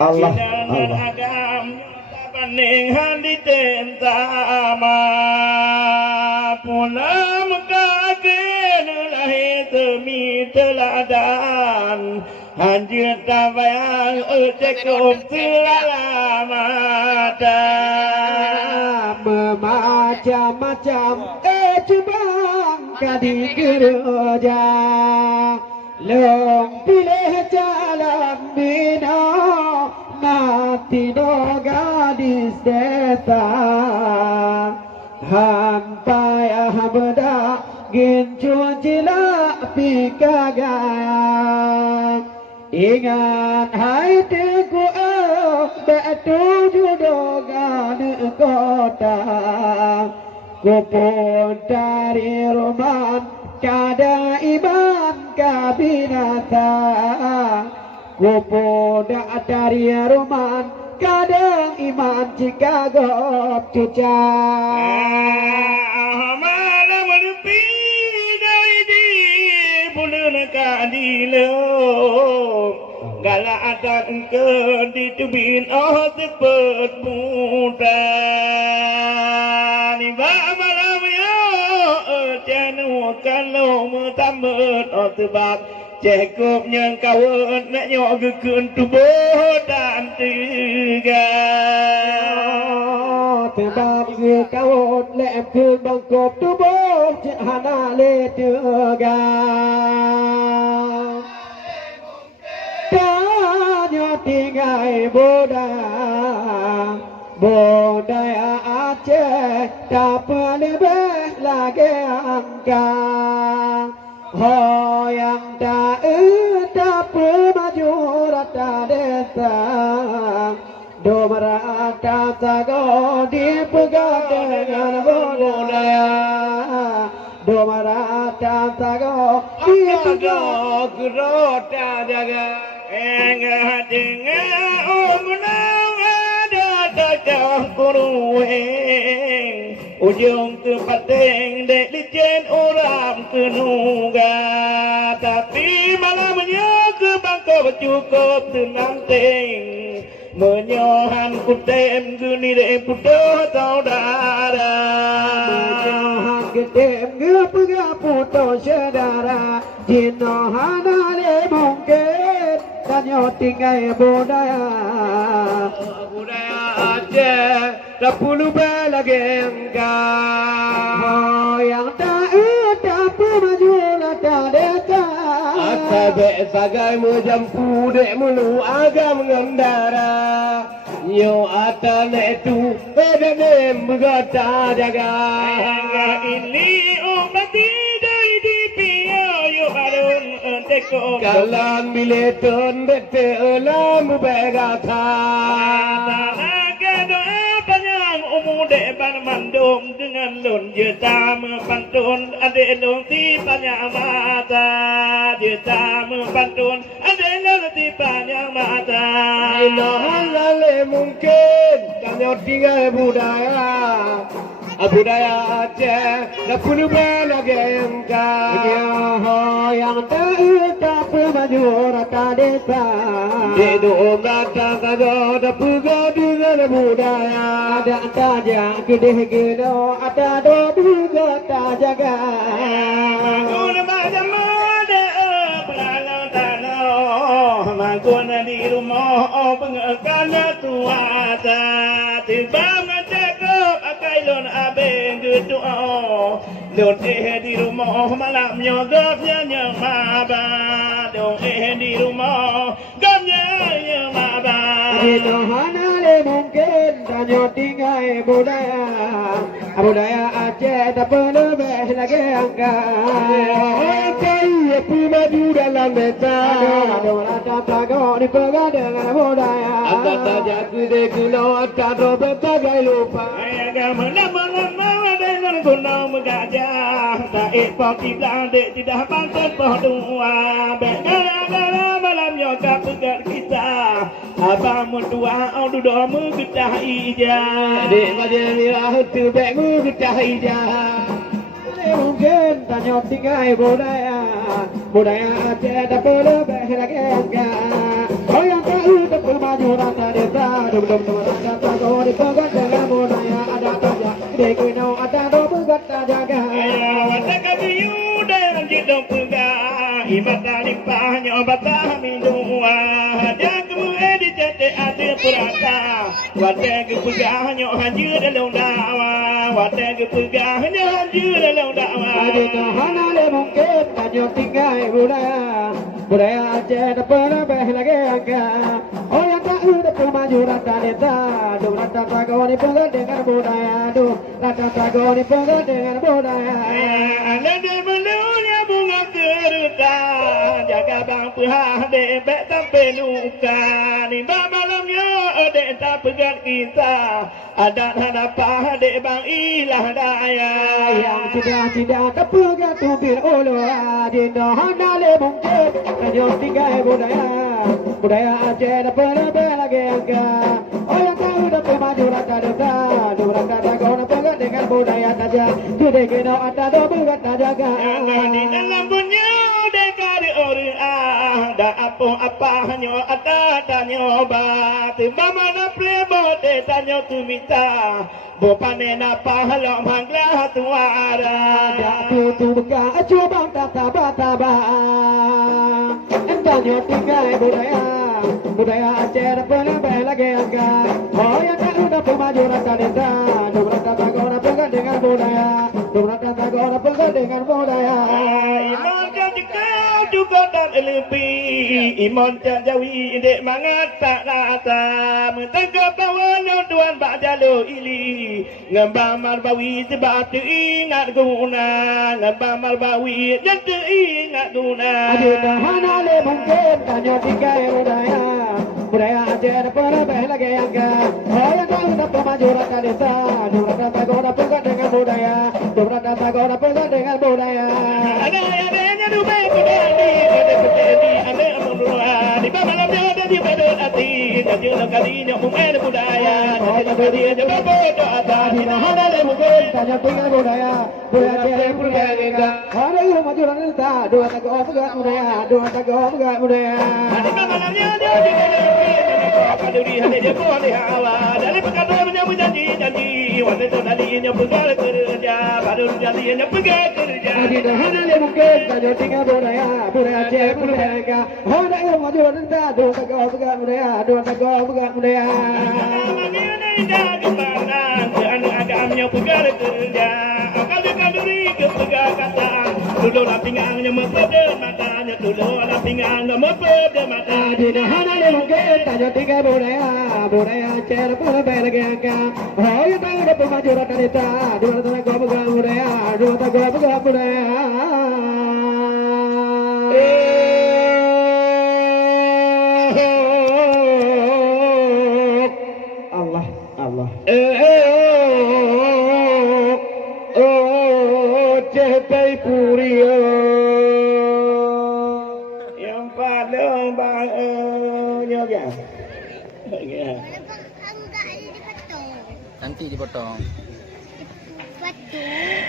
Allah Sinangan Allah agam Tabaning handi tentama Pulam kagen lahir demi teladan Hanjir tabayang ucekum selamat Macam-macam cubang kadi gereja Long pilih jalan bina Mati no gadis desa Hampai ahmeda Gincu jila pika gaya Ingat hai teku Betu judogan kota Kupun dari rumah Kada iman kabinata Kupun dari rumah Kada iman Chicago cuca Malam menepi dari di bulan kadilo Gala akan ke ditubin sepet muda Ni malam ya Janu kalau mutamet sebab Cukup yang kawan nak nyok gekun tubuh dan tiga Sebab kawan lep tu bangkop tubuh Hana le tiga Tanya tinggai Budaya Aceh tak lebih lagi angka Yang tak maju rata desa Domerata sago dipegang dengan budaya Domerata sago dipegang Rota jaga Enggak dengar menang ada tajam kurueng Ujung tempat dek licin orang kenuga Tapi malamnya ke bangkau cukup tenang ting Menyohan kutem guni dek putus saudara Menyohan kutem guna putus saudara Jinohan ale mungkin Tanyo tinggai budaya Budaya Aceh tak puluh lagi engkau Yang tak maju tak desa Asabe sagai mujampu dek mulu agam ngendara Yo atane tu bedane begata jaga Ini umati dari di pia yo harun teko Kalan bileton bete elam begata Umude ban mandum dengan lun jeta mempantun ade lun ti panjang mata jeta mempantun ade lun ti panjang mata halale mungkin kami tinggal budaya Aceh tak puluh lagi engkau yang tak maju rata desa Dedo kata tak puga dengan budaya Ada tajak gede gedo ada dobu gota jaga Mangun macam mana pelalang tanah Mangun di rumah pengekan tua Tiba ngecekap akai lon abeng gedua Lon di rumah malam nyogapnya yang maba Dong di rumah gapnya yang maba Itu hanale mungkin tanyo tinggai budaya Aceh tak perlu lagi angkat Kaya maju dalam desa Ada rata pelago dipegang dengan budaya Anda saja kude kuno Kado berbagai lupa Ayah malam-malam dengan kuno megajah Tak ikut kita dek tidak pantas berdua Begala malam nyokap pegat kita Abang mentua duduk mengetah ijah Dek macam mirah tu bek mengetah ijah Mungkin tanyo tinggai budaya Aceh tak perlu lagi angkat Oh yang tahu tak perlu maju rata desa dum dum dum rata tago di pegat dengan budaya adat saja gede kino ada do pegat jaga wata kabiyu dan jidong pegang ibata limpahnya bata minua jaga edi jate ada purata wata kepegahnya hanjir dalam dawa wata kepegahnya hanjir dalam dawa adina hanale mungkin tanyo tinggal budaya Aceh depan lagi angka oh yang tak udah maju rata desa dum rata tago di pegat dengan budaya dum rata tago di pegat dengan budaya ada di belunya bunga keruta jaga bang pihak debek sampai luka ni malamnya ada tak pegat kita ada apa dek bang ilah daya yang tidak terpegat tubir ulu adina hanale mungkin tanyo tinggal budaya Aceh depan lagi angka oh yang tak udah maju rata desa dum rata tago di pegat dengan budaya saja gede kino ada do pegat jaga di dalam punya dekade orang ada apa hanya ada tanya obat mana plebo de tanya tu minta bopanena pahala manglah tuara tu buka coba taba entahnya tinggal budaya Aceh depan lagi angka oh yang tak udah maju rata desa dum rata tago di pegat dengan budaya dum rata tago di pegat dengan budaya iman jadi kau juga dan lebih iman jawi dek mangat tak rasa mentega bawa tuan bak jalo ili ngembamar bawi sebab ingat guna ngembamar bawi jadi ingat guna adina hanale mungkin tanyo tinggal budaya Aceh depan lagi angka oh yang tak udah maju rata desa dum rata tago di pegat dengan budaya dum rata tago di pegat dengan budaya ada dume pedadi ada menurua di malamnya ada di bedol hati jadi kalinya mungkin budaya jadi dia coba doa adina hanale mungkin tanyo tinggal budaya Aceh budaya ada yang maju rata desa dum rata tago pegat budaya dum rata tago pegat budaya di malamnya ada di Paduri hanya dia boleh hawa dari perkata menyambut janji wanita tadinya pegang kerja baru jadinya pegang kerja adina hanale mungkin tanyo tinggal budaya Aceh budaya ada yang maju rata desa dum rata tago pegat budaya dum rata tago pegat budaya agamnya pegang kerja kalau kaduri kepegang kata dulu lah pinggangnya mempede matanya dulu lah pinggangnya mempede matanya adina hanale mungkin tanyo tinggal budaya Aceh depan lagi angka oh yang tak udah maju rata desa dum rata tago pegat budaya dum rata tago pegat budaya Allah cetai puria yang paling bahagia Nanti dipotong. Betul.